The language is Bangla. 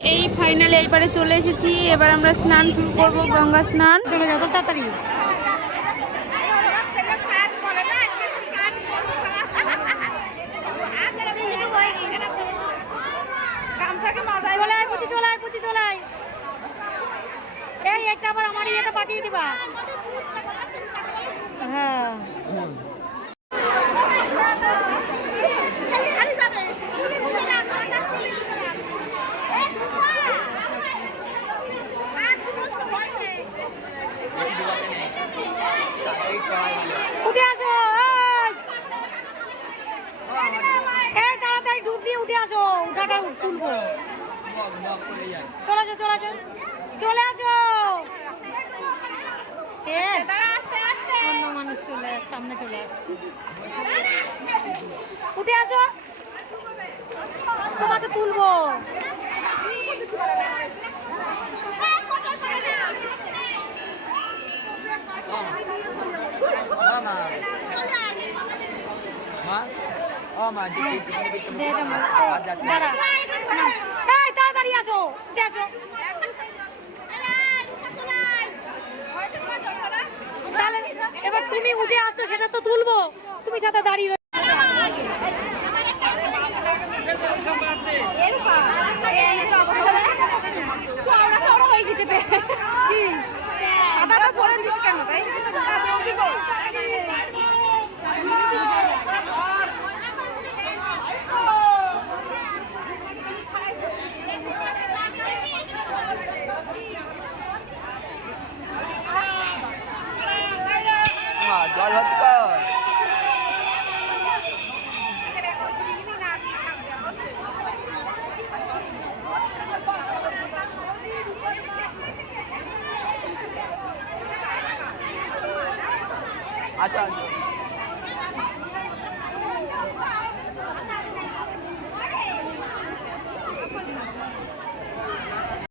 এই ফাইনালে এইবারে চলে এসেছি। এবার আমরা স্নান শুরু করব, গঙ্গা স্নান। চলে যাও তো তাড়াতাড়ি। এই একটা আবার আমার ইয়েটা পাঠিয়ে দিবা। হ্যাঁ উঠে আসো, এই তাড়াতাড়ি ডুব দিয়ে উঠে আসো, উঠাটা তুলবো। চলে আসো চলে আসো চলে আসো। অন্য মানুষ চলে সামনে চলে আসছে। উঠে আসো, তোমাকে তুলবো। তাড়াতাড়ি আসো, উঠে আসো। তাহলে এবার তুমি উঠে আসছো, সেটা তো তুলবো, তুমি সাথে দাঁড়িয়ে আচ্ছা